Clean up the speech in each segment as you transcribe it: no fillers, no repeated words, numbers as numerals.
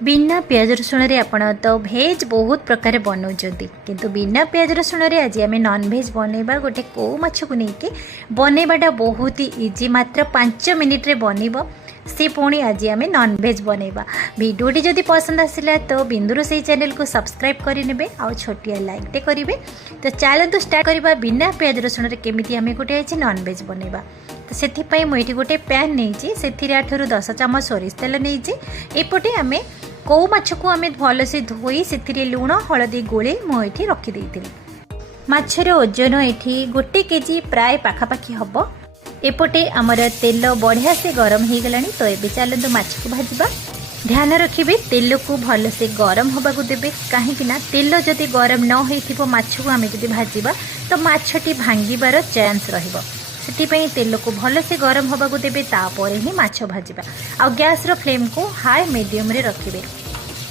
बिना प्याज रसुण रे आपण तो भेज बहुत प्रकार बनाउछंती किंतु बिना प्याज रसुण रे आज आम नॉन भेज बनैबा गोटे को माछ को लेकिन बनैबाटा बहुत ही इजी मात्र 5 मिनिट रे बनिबो से पुणी आज आम नॉन भेज बनैबा। वीडियोटी जदि पसंद आसिला तो बिंदुरोसई चैनल को सब्सक्राइब करेंगे आउ छोटिया लाइक टे करेंगे। तो चलतु स्टार्ट करवा बिना प्याज रसुण रे केमिति आम गोटे आज नॉन भेज बनैबा। तो से मुझे गोटे पैन नहीं से 8 ରୁ 10 चामच सोरिष तेल नहीं एपटे आम कौ माछ को आम भलसे धोई से लुण हलदी गोले मुझे रखिदे। माछर ओजन ये 1 केजी प्राय पाखापाखि हम। एपटे आमर तेल बढ़िया से गरम हो गला। तो ये चलते माछ को भाजवा। ध्यान रखिए तेल को भलसे गरम होगा देवे कहीं तेल जदि गरम न हो माछ को आम जब भाजवा तो माछटी भांगार चांस रहिबो। से तेल को भलसे गरम होगा देवे तापर ही माछ भाजवा। आ गैस रो फ्लेम को हाई मीडियम रे रखिए।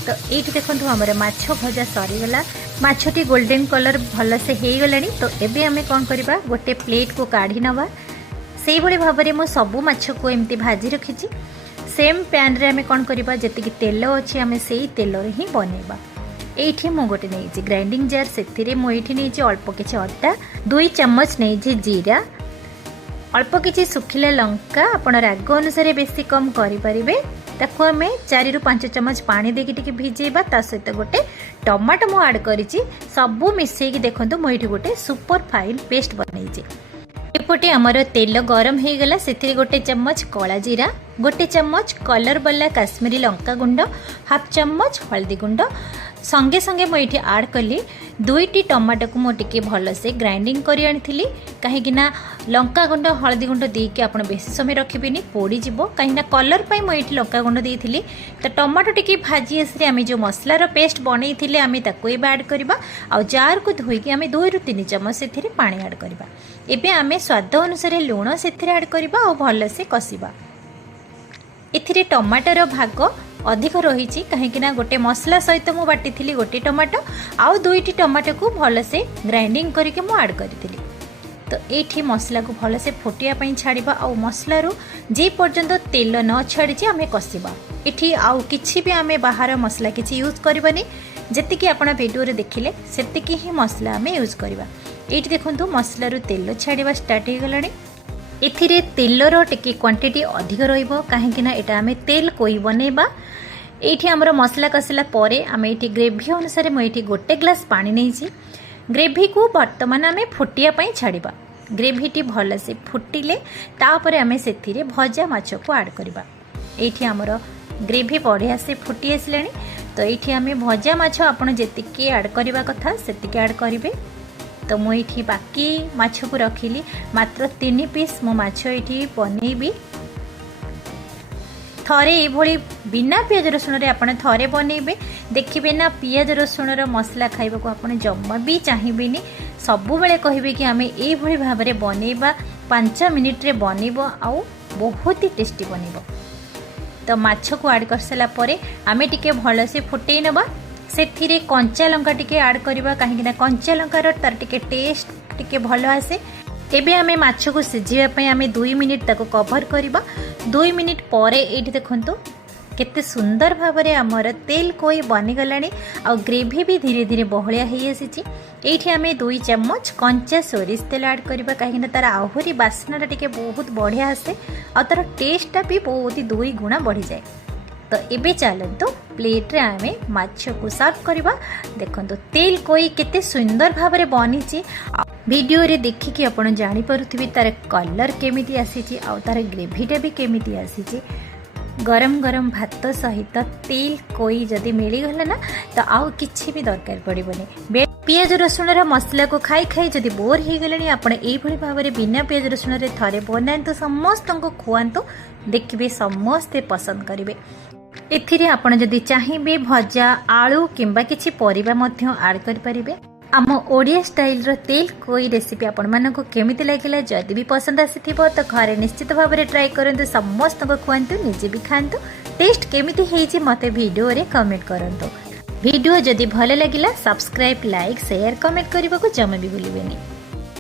तो ये देखो हमारे माछ भजा सरीगला। माछटी गोल्डन कलर भलसे हो गला। तो ये आम कौन करवा गोटे प्लेट को काढ़ी नवा। से भाव में मुझे सबू माछ को एमती भाजी रखी। सेम पैन रे आम कौन करवा जी तेल अच्छी आम से तेल ही बनैबा। ये मुझे गोटे नहीं ग्राइंडिंग जार से मुझे नहीं अल्प किसी अदा 2 चम्मच नहीं जीरा अल्प किसी सुखिला लंका आपण राग अनुसार बेसी कम करें। ताको आम 4 ରୁ 5 चम्मच पानी देके भिजेबा। ता सहित गोटे टमाटो मु ऐड करिछि सबु मिसेकी देखंतु मुझे गोटे सुपर फाइन पेस्ट बनैछि। एपटे आमर तेल गरम हो गला। से गोटे चम्मच कला जीरा, गोटे चम्मच कलर वाला काश्मीरी लंका गुंड, हाफ चम्मच हल्दी गुंड संगे संगे मुझे आड कली 2टी टमाटो को मुझे भलसे ग्राइंडिंग कर आनी। कहीं लंका गुंड हल्दी गुंड देके आप बेसी समय रखिए पोड़ीज कहीं कलर पर मुझे लंका गुंड देती। तो टमाटो टी भाजी आस आम जो मसलार पेस्ट बनई आम ऐड करवा। आ जार को धोईकी आम 2 ରୁ 3 चम्मच से पानी ऐड करवा। एबे आम स्वाद अनुसार लुण से ऐड करवा और भलसे कषिबा। एथिरे टमाटर भाग अधिक रही कहीं गोटे मसला सहित मु बाटी थी गोटे टमाटो आउ 2टी टमाटो को भलसे ग्राइंडिंग करके मु ऐड करी। तो ये मसला को भलसे फुटिया छाड़िबा। आ मसला रू जे पर्यंत तेल न छाड़ी आम कषिबा। ये आउ किछि भी आम बाहर मसला किछि यूज करबानी। जेतिकी आपण वीडियो रे देखिले सेतिकी ही मसला आम यूज करबा। ये देखंतु मसला रू तेल छाड़िबा स्टार्ट हो गलानी। एथिरे तेलर टिके क्वांटिटी अधिक रहिबो कहीं एटा आम तेल कोई बनैबा। ये आमर मसला कषिला परे आम ये ग्रेवी अनुसार मुझे गोटे ग्लास पानी नहीं। ग्रेवी को बर्तमान आम फुटिया छाड़िबा। ग्रेवीटी भलसे फुटिले तापर आम से भजा माछ को ऐड करवा। ये आमर ग्रेवी बढ़िया से फुटी आसला। तो ये आम भजा माछ आपड़ जी ऐड करवा कथा से ऐड करेंगे। तो मुझे बाकी माछ को रखिली मात्र 3 पीस मो माछ ये बनैबी। थरे ये बिना प्याज रसुण रे आपण थरे बनैबे देखिए ना पियाज रसुण मसला खाइबा को आपण जम्मा भी चाहिए। सबु बेले कहिबे कि आमे ए भली भाव में बनैबा 5 मिनिट रे बनैबो आउ बहुत ही टेस्टी बनैबो। तो माछ को ऐड कर सारा परे आमे टिके भलसे फुटै नबा। सेथिरे कंचा लंका टिके ऐड करबा कहीं कंचा लंकार तार टिके टेस्ट टिके भलो आसे। एबे आमे माछ को सिझिबा पई आमे 2 मिनिट ताको कवर करबा। 2 मिनिट परे एठी देखंतु केते सुंदर भाबरे हमर तेल कोई बनी गलानी। आ ग्रेवी भी धीरे धीरे बहलिया हेई आसीची। एठी आमे 2 चम्मच कंचा सोरिष तेल ऐड करबा कहीं तार आहुरी बास्ना टिके बहुत बढ़िया आसे आ तार टेस्टा भी बहुत ही 2 गुणा बढ़ी जाए। तो एबे चलतो प्लेट रे आमे माछ को सर्व करबा। देखंतु तेल कोई केते सुंदर भाबरे बनीची। वीडियो रे देखिकी आपण जानि परुथिबे तार कलर केमिति आसीची आ तार ग्रेवीटा भी केमिति आसीची। गरम गरम भात सहित तेल कोई जदि मिली गला ना तो आउ किछि भी दरकार पड़िबनी। पियाज रसुण मसला को खाई खाई जदि बोर हो गले आपण एई भली भाबरे बिना पियाज रसुण रे थरे बनांतु समस्त को खुआंतु देखिबे समस्ते पसंद करिवे। एथिरे आपण जदि चाहिबे भजा आलू किंबा किछि परिबा मध्य ऐड करि परिबे। आम ओडिया स्टाइल रो तेल कोई रेसिपी आपण मानको केमिति लागिला जदि भी पसंद आसीथिबो तो घरे निश्चित भाव में ट्राई करंतु समस्त को खुआंतु निजे भी खांतु। टेस्ट केमिति हेछि मते वीडियो रे कमेंट करंतु। वीडियो जदि भले लागिला सब्सक्राइब लाइक शेयर कमेंट करबा को जमा भी भूलिबेनी।